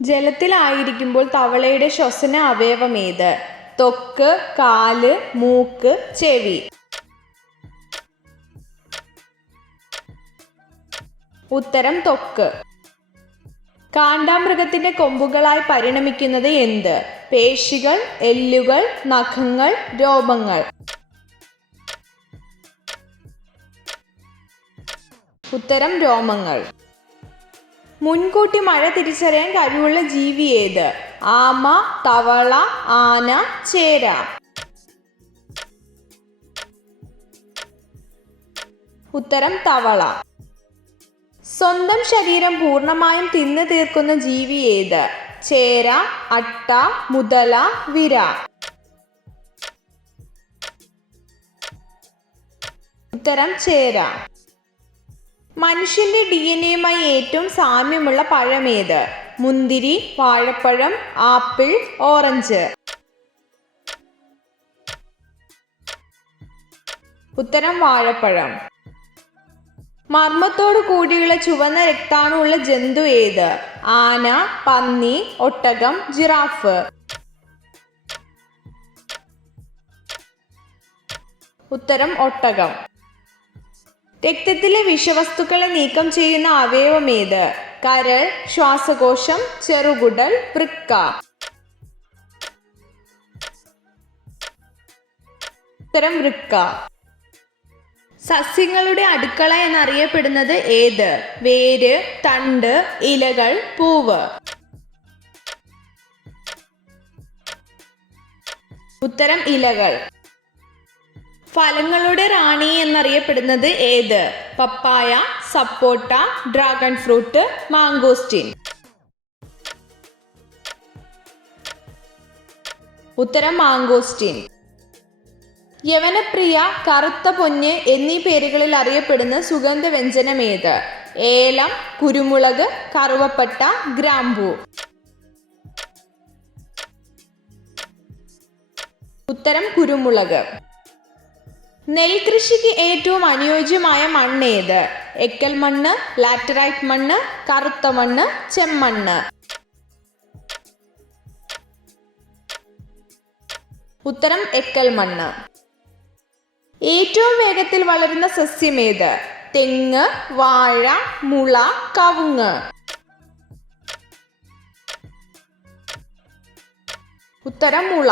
ജലത്തിലായിരിക്കുമ്പോൾ തവളയുടെ ശ്വസന അവയവമേത്? ത്വക്ക്, കാല്, മൂക്ക്, ചെവി. ഉത്തരം ത്വക്ക്. കാണ്ടാമൃഗത്തിന്റെ കൊമ്പുകളായി പരിണമിക്കുന്നത് എന്ത്? പേശികൾ, എല്ലുകൾ, നഖങ്ങൾ, രോമങ്ങൾ. ഉത്തരം രോമങ്ങൾ. മുൻകൂട്ടി മഴ തിരിച്ചറിയാൻ കഴിവുള്ള ജീവി ഏത്? ആമ, തവള, ആന, ചേര. ഉത്തരം തവള. സ്വന്തം ശരീരം പൂർണ്ണമായും തിന്നു തീർക്കുന്ന ജീവി ഏത്? ചേര, അട്ട, മുതല, വിര. ഉത്തരം ചേര. മനുഷ്യന്റെ DNA-യുമായി ഏറ്റവും സാമ്യമുള്ള പഴമേത്? മുന്തിരി, വാഴപ്പഴം, ആപ്പിൾ, ഓറഞ്ച്. ഉത്തരം വാഴപ്പഴം. മർമ്മത്തോടു കൂടിയുള്ള ചുവന്ന രക്താണുള്ള ജന്തു ഏത്? ആന, പന്നി, ഒട്ടകം, ജിറാഫ്. ഉത്തരം ഒട്ടകം. രക്തത്തിലെ വിഷവസ്തുക്കളെ നീക്കം ചെയ്യുന്ന അവയവമേത്? കരൾ, ശ്വാസകോശം, ചെറുകുടൽ, വൃക്ക. ഉത്തരം വൃക്ക. സസ്യങ്ങളുടെ അടുക്കള എന്നറിയപ്പെടുന്നത് ഏത്? വേര്, തണ്ട്, ഇലകൾ, പൂവ്. ഉത്തരം ഇലകൾ. ഫലങ്ങളുടെ റാണി എന്നറിയപ്പെടുന്നത് ഏത്? പപ്പായ, സപ്പോട്ട, ഡ്രാഗൺ ഫ്രൂട്ട്, മാംഗോസ്റ്റിൻ. ഉത്തരം മാംഗോസ്റ്റിൻ. യവനപ്രിയ, കറുത്ത പൊന്ന് എന്നീ പേരുകളിൽ അറിയപ്പെടുന്ന സുഗന്ധവ്യഞ്ജനം ഏത്? ഏലം, കുരുമുളക്, കറുവപ്പട്ട, ഗ്രാമ്പൂ. ഉത്തരം കുരുമുളക്. നെൽകൃഷിക്ക് ഏറ്റവും അനുയോജ്യമായ മണ്ണ് ഏത്? എക്കൽ മണ്ണ്, ലാറ്ററൈറ്റ് മണ്ണ്, കറുത്ത മണ്ണ്, ചെമ്മണ്ണ്. ഉത്തരം എക്കൽ മണ്ണ്. ഏറ്റവും വേഗത്തിൽ വളരുന്ന സസ്യം ഏത്? തെങ്ങ്, വാഴ, മുള, കവുങ്ങ്. ഉത്തരം മുള.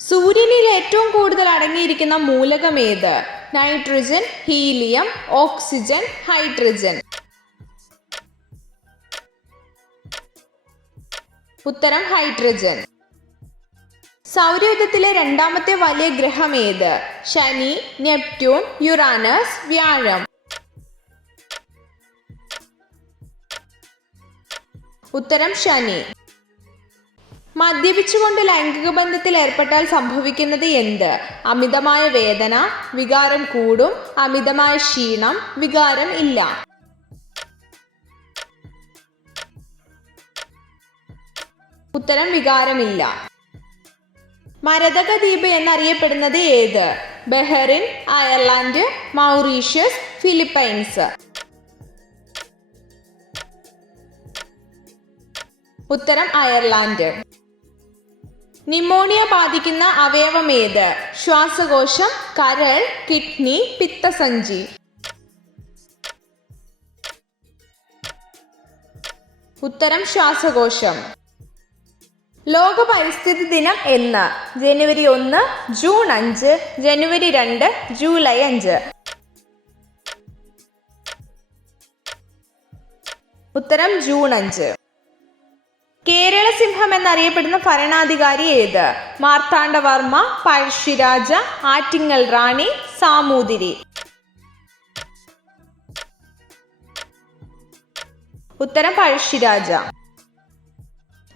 സൂര്യനിൽ ഏറ്റവും കൂടുതൽ അടങ്ങിയിരിക്കുന്ന മൂലകം ഏത്? Nitrogen, helium, oxygen, hydrogen. ഉത്തരം ഹൈഡ്രജൻ. സൗരയൂഥത്തിലെ രണ്ടാമത്തെ വലിയ ഗ്രഹം ഏത്? ശനി, നെപ്റ്റ്യൂൺ, യുറാനസ്, വ്യാഴം. ഉത്തരം ശനി. മദ്യപിച്ചുകൊണ്ട് ലൈംഗിക ബന്ധത്തിൽ ഏർപ്പെട്ടാൽ സംഭവിക്കുന്നത് എന്ത്? അമിതമായ വേദന, വികാരം കൂടും, അമിതമായ ക്ഷീണം, വികാരം ഇല്ല. ഉത്തരം വികാരമില്ല. മരതക ദ്വീപ് എന്നറിയപ്പെടുന്നത് ഏത്? Bahrain, Ireland, Mauritius, Philippines. ഉത്തരം അയർലാൻഡ്. ന്യൂമോണിയ ബാധിക്കുന്ന അവയവമേത്? ശ്വാസകോശം, കരൾ, കിഡ്നി, പിത്തസഞ്ചി. ഉത്തരം ശ്വാസകോശം. ലോക പരിസ്ഥിതി ദിനം എന്ന്? ജനുവരി 1, ജൂൺ 5, ജനുവരി 2, ജൂലൈ 5. ഉത്തരം ജൂൺ 5. കേരള സിംഹം എന്നറിയപ്പെടുന്ന ഭരണാധികാരി ഏത്? മാർത്താണ്ഡവർമ്മ, പഴശ്ശിരാജ, ആറ്റിങ്ങൽ റാണി, സാമൂതിരി. ഉത്തരം പഴശ്ശിരാജ.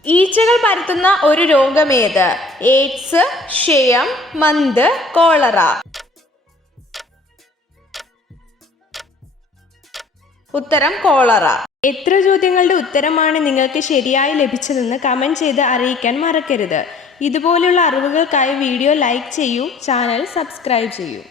ഈച്ചകൾ പരത്തുന്ന ഒരു രോഗമേത്? എയ്ഡ്സ്, ക്ഷയം, മന്ത്, കോളറ. ഉത്തരം കോളറ. എത്ര ചോദ്യങ്ങളുടെ ഉത്തരമാണ് നിങ്ങൾക്ക് ശരിയായി ലഭിച്ചതെന്ന് കമൻറ്റ് ചെയ്ത് അറിയിക്കാൻ മറക്കരുത്. ഇതുപോലുള്ള അറിവുകൾക്കായി വീഡിയോ ലൈക്ക് ചെയ്യൂ, ചാനൽ സബ്സ്ക്രൈബ് ചെയ്യൂ.